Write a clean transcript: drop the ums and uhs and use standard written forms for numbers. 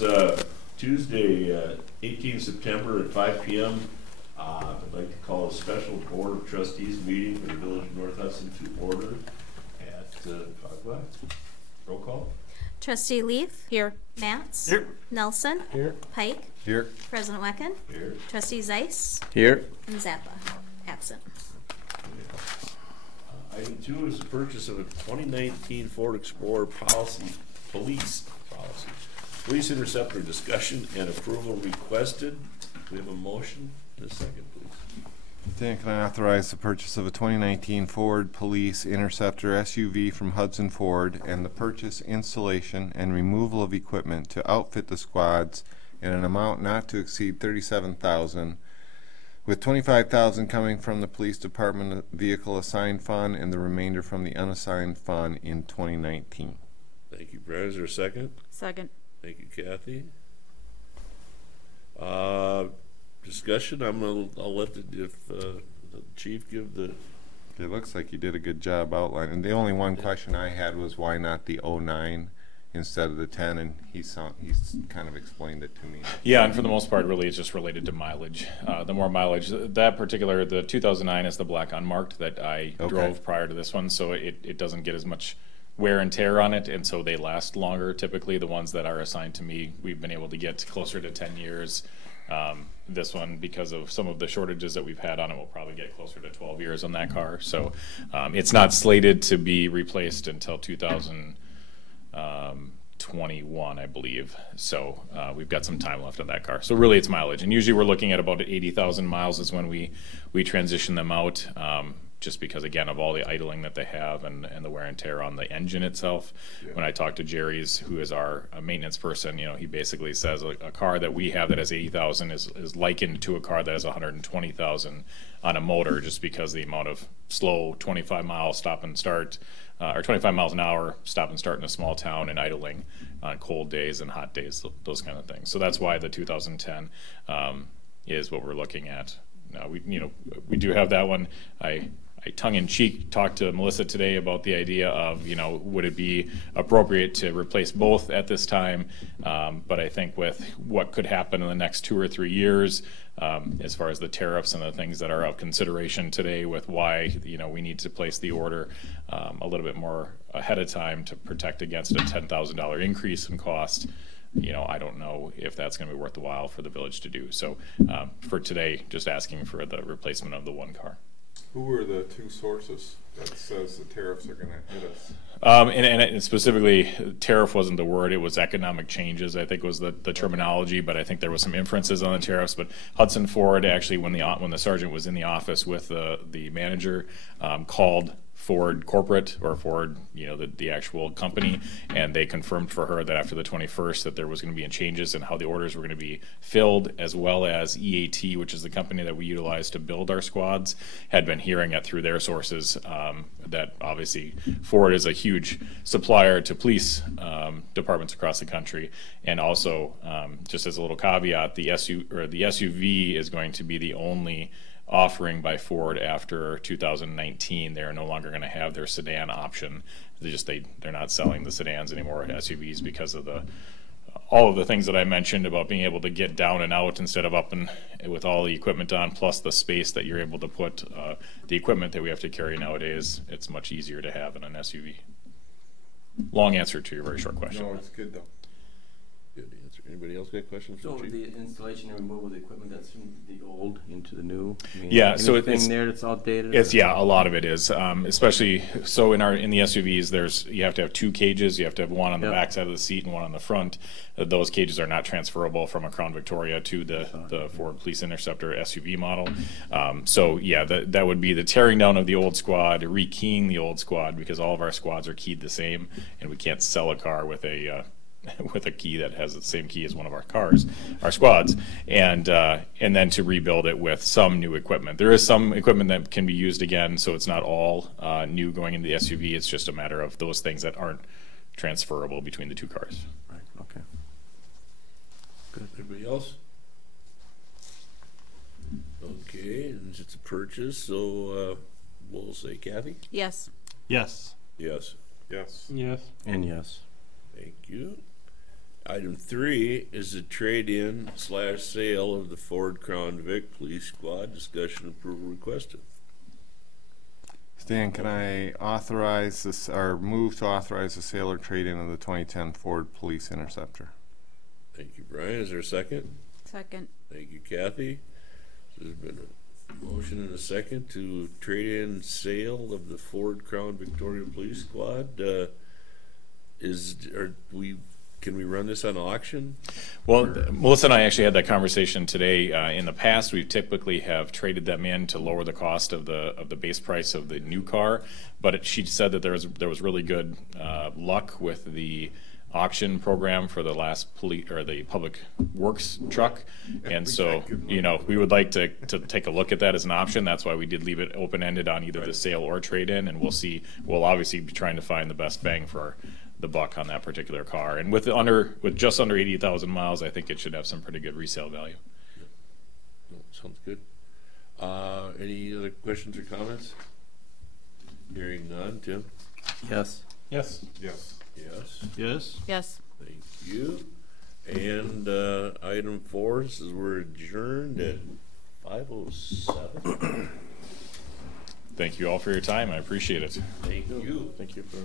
is Tuesday, 18 September at 5 p.m. I'd like to call a special Board of Trustees meeting for the Village of North Hudson to order at 5 o'clock. Roll call. Trustee Leaf. Here. Matz. Here. Nelson. Here. Pike. Here. President Wecken. Here. Trustee Zeiss. Here. And Zappa. Absent. Item 2 is the purchase of a 2019 Ford Explorer police policy. Police interceptor discussion and approval requested. Do we have a motion? And a second, please. Dan, can I authorize the purchase of a 2019 Ford Police Interceptor SUV from Hudson Ford and the purchase, installation, and removal of equipment to outfit the squads in an amount not to exceed $37,000, with $25,000 coming from the Police Department Vehicle Assigned Fund and the remainder from the unassigned fund in 2019. Thank you, Brad. Is there a second? Second. Thank you, Kathy. Discussion. I'll let the chief give the. It looks like you did a good job outlining. The only one question I had was why not the 09 instead of the 10, and he's kind of explained it to me. Yeah, and for the most part, really, it's just related to mileage. The more mileage, the 2009 is the black unmarked that I drove prior to this one, so it doesn't get as much wear and tear on it, and so they last longer. Typically, the ones that are assigned to me, we've been able to get closer to 10 years. This one, because of some of the shortages that we've had on it, will probably get closer to 12 years on that car. So it's not slated to be replaced until 2021, I believe. So we've got some time left on that car. So really, it's mileage, and usually we're looking at about 80,000 miles is when we transition them out. Just because, again, of all the idling that they have and the wear and tear on the engine itself. Yeah. When I talk to Jerry's, who is our maintenance person, he basically says a car that we have that has 80,000 is likened to a car that has 120,000 on a motor, just because the amount of slow 25 mile stop and start, or 25 miles an hour stop and start in a small town and idling on cold days and hot days, those kind of things. So that's why the 2010 is what we're looking at. Now we do have that one. I tongue-in-cheek talked to Melissa today about the idea of, would it be appropriate to replace both at this time? But I think with what could happen in the next 2 or 3 years, as far as the tariffs and the things that are of consideration today, with why we need to place the order a little bit more ahead of time to protect against a $10,000 increase in cost. I don't know if that's going to be worth the while for the village to do. So for today, just asking for the replacement of the one car. Who were the two sources that says the tariffs are going to hit us? And specifically, tariff wasn't the word. It was economic changes, I think, was the terminology. But I think there was some inferences on the tariffs. But Hudson Ford actually, when the sergeant was in the office with the manager, called Ford corporate, or Ford, the actual company, and they confirmed for her that after the 21st that there was going to be changes in how the orders were going to be filled, as well as EAT, which is the company that we utilize to build our squads, had been hearing it through their sources that obviously Ford is a huge supplier to police departments across the country, and also just as a little caveat, the SUV is going to be the only offering by Ford after 2019. They are no longer going to have their sedan option. They're not selling the sedans anymore, SUVs, because of all of the things that I mentioned about being able to get down and out instead of up and with all the equipment on, plus the space that you're able to put the equipment that we have to carry nowadays. It's much easier to have in an SUV. Long answer to your very short question. No, it's good though. Good answer. Anybody else got questions? So the installation and removal of the equipment, that's from the old into the new? So it's there that's outdated? A lot of it is, especially so in the SUVs. You have to have 2 cages. You have to have one on the back side of the seat and one on the front. Those cages are not transferable from a Crown Victoria to the Ford Police Interceptor SUV model. That would be the tearing down of the old squad, rekeying the old squad, because all of our squads are keyed the same, and we can't sell a car with a key that has the same key as one of our cars, our squads, and then to rebuild it with some new equipment. There is some equipment that can be used again, so it's not all new going into the SUV. It's just a matter of those things that aren't transferable between the 2 cars. Right. Okay. Good. Anybody else? Okay, and it's a purchase, so we'll say Kathy? Yes. Yes. Yes. Yes. Yes. And yes. Thank you. Item 3 is the trade-in / sale of the Ford Crown Vic Police Squad. Discussion approval requested. Stan, can I authorize this, or move to authorize the sale or trade-in of the 2010 Ford Police Interceptor? Thank you, Brian. Is there a second? Second. Thank you, Kathy. There's been a motion and a second to trade-in sale of the Ford Crown Victoria Police Squad. Can we run this on auction? Well, Melissa and I actually had that conversation today. In the past, we typically have traded them in to lower the cost of the base price of the new car, but she said that there was really good luck with the auction program for the last the public works truck, and so we would like to take a look at that as an option. That's why we did leave it open ended on either the sale or trade in, and we'll see. We'll obviously be trying to find the best bang for the buck on that particular car, and with just under 80,000 miles, I think it should have some pretty good resale value. No, sounds good. Any other questions or comments? Hearing none. Tim? Yes. Yes. Yes. Yes. Yes. Yes. Thank you. And item 4, this is we're adjourned at 5:07. Thank you all for your time. I appreciate it. Thank you. Thank you for